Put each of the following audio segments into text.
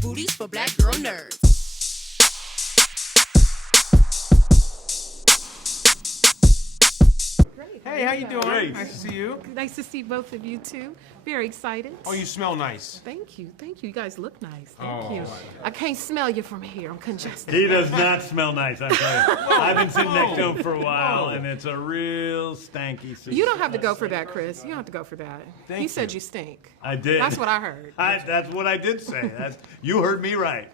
booties for black girl nerds. Hey, how you doing? Great. Nice to see you. Nice to see both of you too. Very excited. Oh, you smell nice. Thank you. Thank you. You guys look nice. Thank Oh, you. I can't smell you from here. I'm congested. He does not smell nice, I tell you. I've been sitting next to him for a while, and it's a real stanky suit. You don't have to go for that, Chris. You don't have to go for that. Thank He said you. you stink. I did. That's what I heard. That's what I did say. You heard me right.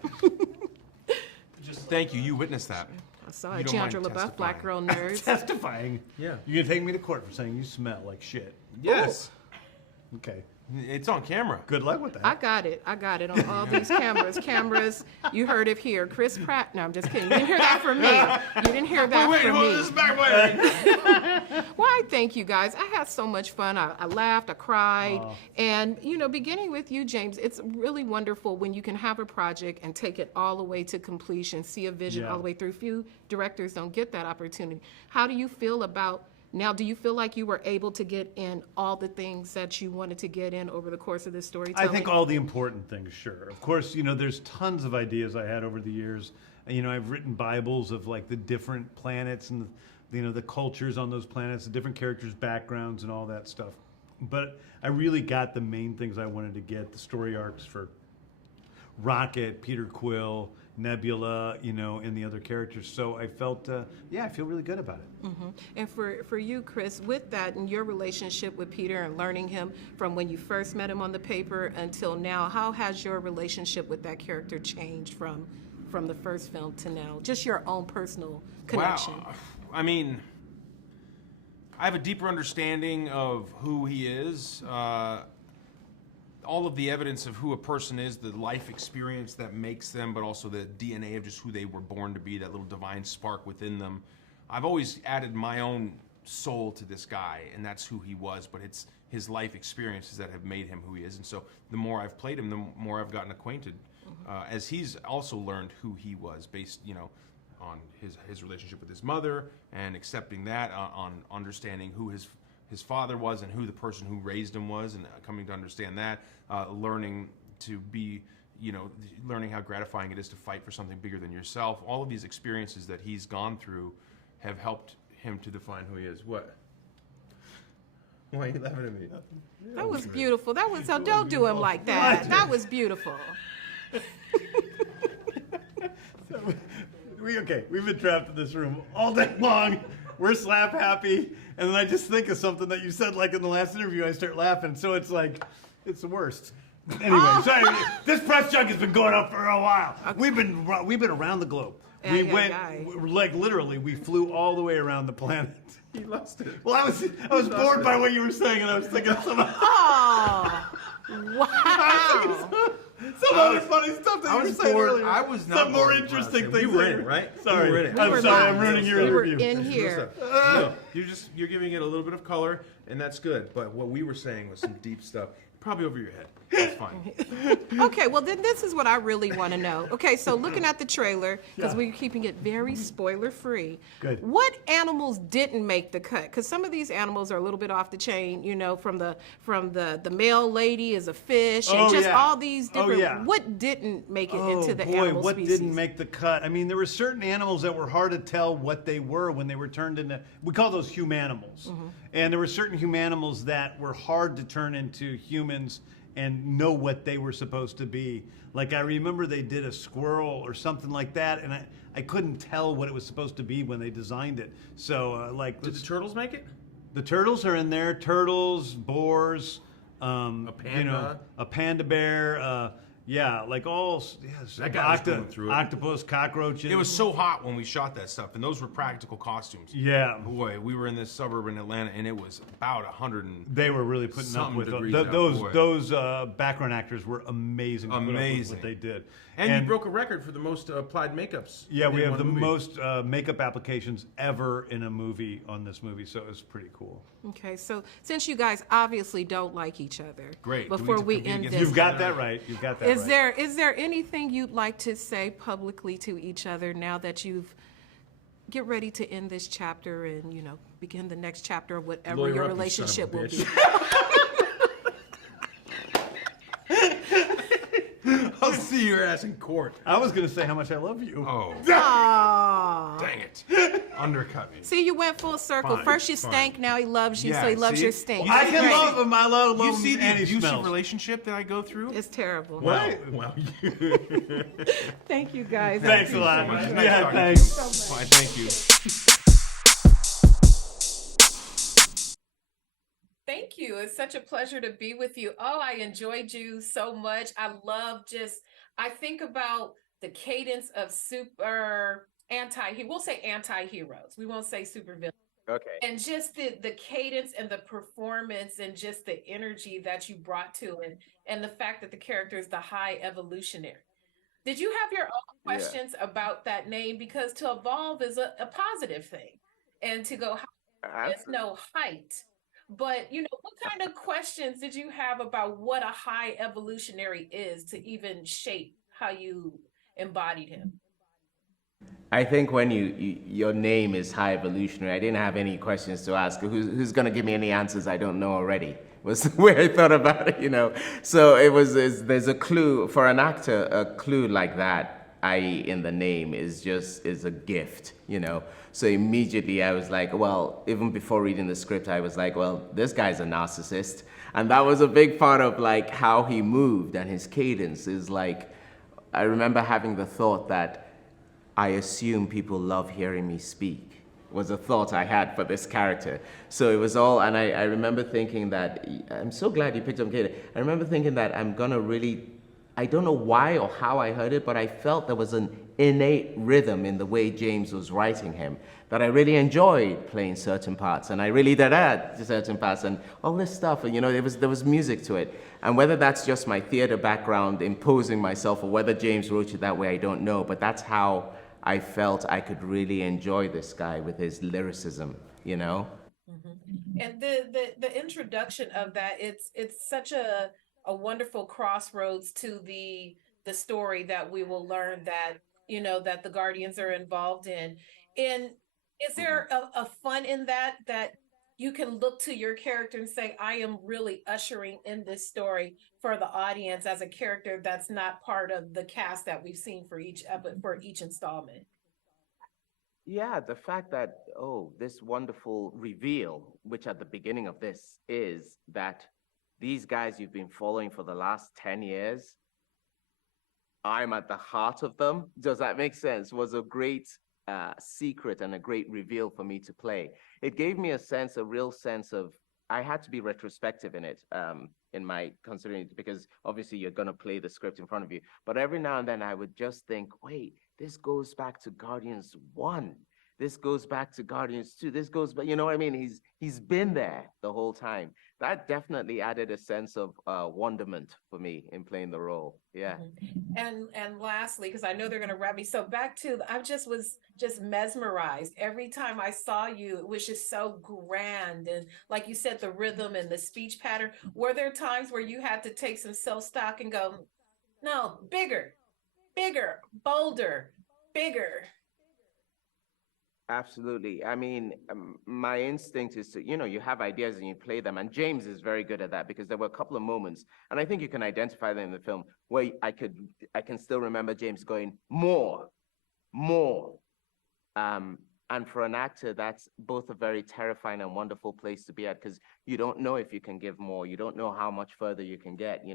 Just thank you. You witnessed that. I saw You it. don't mind Jeandra LeBeauf, Black Girl Nerds. Testifying. Yeah. You're gonna take me to court for saying you smell like shit. Yes. Okay. It's on camera. Good luck with that. I got it. I got it on all these cameras. You heard it here. Chris Pratt. No, I'm just kidding. You didn't hear that from me. You didn't hear that from me. This is back way. Why, thank you guys. I had so much fun. I laughed, I cried. And, beginning with you, James, it's really wonderful when you can have a project and take it all the way to completion, see a vision Yeah. all the way through. Few directors don't get that opportunity. How do you feel about now? Do you feel like you were able to get in all the things that you wanted to get in over the course of this storytelling? I think all the important things, sure. Of course, there's tons of ideas I had over the years. I've written Bibles of like the different planets and the cultures on those planets, the different characters' backgrounds and all that stuff. But I really got the main things I wanted to get, the story arcs for Rocket, Peter Quill, Nebula, and the other characters. So I felt, I feel really good about it. Mm-hmm. And for you, Chris, with that and your relationship with Peter and learning him from when you first met him on the paper until now, how has your relationship with that character changed from the first film to now? Just your own personal connection. Wow. I mean, I have a deeper understanding of who he is. All of the evidence of who a person is, the life experience that makes them, but also the DNA of just who they were born to be, that little divine spark within them. I've always added my own soul to this guy, and that's who he was, but it's his life experiences that have made him who he is. And so the more I've played him, the more I've gotten acquainted, as he's also learned who he was based, on his relationship with his mother, and accepting that, on understanding who his father was and who the person who raised him was, and coming to understand that, learning to be, learning how gratifying it is to fight for something bigger than yourself. All of these experiences that he's gone through have helped him to define who he is. What? Why are you laughing at me? That was beautiful. That was so. Don't do him like that. That was beautiful. We've been trapped in this room all day long. We're slap happy, and then I just think of something that you said like in the last interview. I start laughing, so it's like, it's the worst. Anyway, sorry. This press junk has been going on for a while. Okay. We've been around the globe. We went like literally. We flew all the way around the planet. He lost it. Well, I was bored by what you were saying, and I was thinking of some. Oh, wow. Some other funny stuff that you were saying earlier. I was not some more bored interesting last things. You were in it, right? Sorry. You were in it. I'm sorry. I'm ruining your interview. We were in here. No, you're giving it a little bit of color, and that's good. But what we were saying was some deep stuff, probably over your head. That's fine. Okay, well then this is what I really want to know. Okay, so looking at the trailer, because we're keeping it very spoiler free. Good. What animals didn't make the cut? Because some of these animals are a little bit off the chain. From the male lady is a fish, and just all these different. What didn't make it into the animal what species? didn't make the cut? I mean, there were certain animals that were hard to tell what they were when they were turned into. We call those humanimals, and there were certain humanimals that were hard to turn into humans and know what they were supposed to be. Like I remember they did a squirrel or something like that, and I couldn't tell what it was supposed to be when they designed it. So Did the turtles make it? The turtles are in there. Turtles, boars, a panda, a panda bear. That guy was going through it. Octopus, cockroaches. It was so hot when we shot that stuff, and those were practical costumes. Yeah. Boy, we were in this suburb in Atlanta, and it was about 100 and They were really putting up with degrees those background actors were amazing. Amazing. What they did. And you broke a record for the most applied makeups. Yeah, we in have the one movie. most makeup applications ever in a movie on this movie, so it was pretty cool. Okay, so since you guys obviously don't like each other, Great. before we end this, You've got that right. You've got that right. Is there anything you'd like to say publicly to each other now that you've get ready to end this chapter and begin the next chapter of whatever Lawyer your up, you relationship son will of a be? bitch. I'll see see your ass in court. I was gonna say how much I love you. Oh, Aw. dang it. Undercut me. See, you went full circle. Fine, First you fine. stank, now he loves you, Yeah, so he loves see? your stink. I It's can great. love him. I love You him, see the and he abusive smells. relationship that I go through? It's terrible. Well, Thank you guys. I Thanks a lot. appreciate it. Nice Yeah, talking to thanks. you. Fine, thank you. Thank you. It's such a pleasure to be with you. Oh, I enjoyed you so much. I think about the cadence of we'll say anti-heroes. We won't say supervillains. Okay. And just the cadence and the performance and just the energy that you brought to it, and the fact that the character is the high evolutionary. Did you have your own Yeah. questions about that name? Because to evolve is a positive thing. And to go high is no height. But what kind of questions did you have about what a high evolutionary is to even shape how you embodied him? I think when your name is High Evolutionary, I didn't have any questions to ask. Who's going to give me any answers I don't know already? Was the way I thought about it. So there's a clue for an actor. A clue like that, i.e., in the name, is a gift. So immediately I was like, well, even before reading the script, I was like, well, this guy's a narcissist, and that was a big part of like how he moved and his cadence is like. I remember having the thought that I assume people love hearing me speak, was a thought I had for this character. So it was all, and I remember thinking that, I'm so glad you picked up Kaden. I remember thinking that I'm gonna really, I don't know why or how I heard it, but I felt there was an innate rhythm in the way James was writing him, that I really enjoyed playing certain parts, and I really did add certain parts, and all this stuff, and there was music to it. And whether that's just my theater background imposing myself, or whether James wrote it that way, I don't know, but that's how I felt I could really enjoy this guy with his lyricism. Mm-hmm. And the introduction of that, it's such a wonderful crossroads to the story that we will learn that that the Guardians are involved in. And is there a fun in that you can look to your character and say, I am really ushering in this story for the audience as a character that's not part of the cast that we've seen for each installment? Yeah, the fact that, this wonderful reveal, which at the beginning of this is that these guys you've been following for the last 10 years, I'm at the heart of them. Does that make sense? Was a great secret and a great reveal for me to play. It gave me a real sense of, I had to be retrospective in it, in my considering it, because obviously you're going to play the script in front of you. But every now and then I would just think, wait, this goes back to Guardians 1. This goes back to Guardians 2. This goes back, what I mean? He's been there the whole time. That definitely added a sense of wonderment for me in playing the role. Yeah. Mm-hmm. And lastly, because I know they're going to wrap me. So back to, I was just mesmerized. Every time I saw you, it was just so grand. And like you said, the rhythm and the speech pattern. Were there times where you had to take some self-stock and go, no, bigger, bolder, bigger? Absolutely. I mean, my instinct is to, you have ideas and you play them. And James is very good at that, because there were a couple of moments, and I think you can identify them in the film, where I can still remember James going, more. And for an actor, that's both a very terrifying and wonderful place to be at, because you don't know if you can give more. You don't know how much further you can get,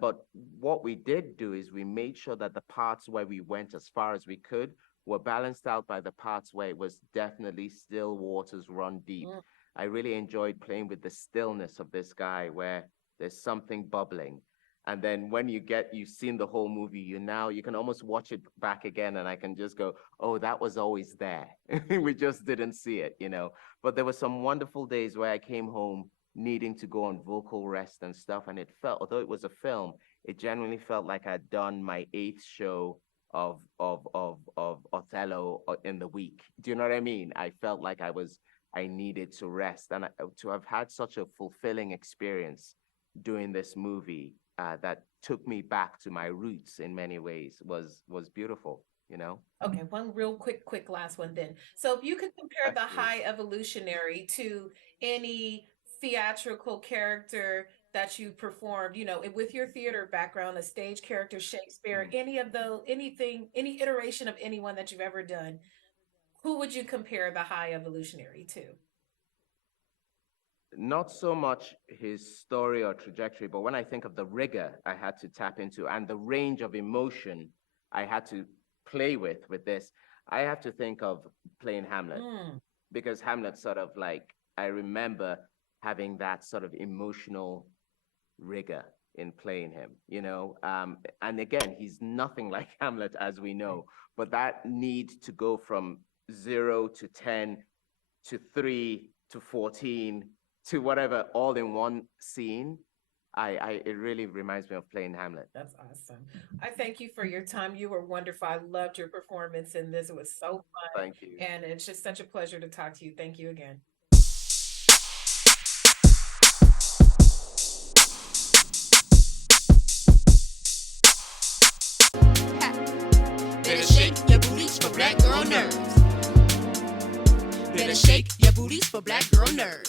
But what we did do is we made sure that the parts where we went as far as we could were balanced out by the parts where it was definitely still waters run deep. I really enjoyed playing with the stillness of this guy, where there's something bubbling. And then when you've seen the whole movie, you can almost watch it back again, and I can just go, oh, that was always there. We just didn't see it, But there were some wonderful days where I came home needing to go on vocal rest and stuff, and it felt, although it was a film, it genuinely felt like I'd done my 8th show of Othello in the week. Do you know what I mean? I felt like I needed to rest, and to have had such a fulfilling experience doing this movie that took me back to my roots in many ways was beautiful. Okay, one real quick last one then. So if you could compare the Absolutely. High Evolutionary to any theatrical character that you performed, you know, with your theater background, a stage character, Shakespeare, any of those, anything, any iteration of anyone that you've ever done, who would you compare the High Evolutionary to? Not so much his story or trajectory, but when I think of the rigor I had to tap into and the range of emotion I had to play with this, I have to think of playing Hamlet. Because Hamlet sort of like, I remember having that sort of emotional rigor in playing him, you know? And again, he's nothing like Hamlet, as we know, but that need to go from 0 to 10 to 3 to 14 to whatever, all in one scene, it really reminds me of playing Hamlet. That's awesome. I thank you for your time. You were wonderful. I loved your performance in this. It was so fun. Thank you. And it's just such a pleasure to talk to you. Thank you again. Better shake your booties for black girl nerves. Better shake your booties for black girl nerves.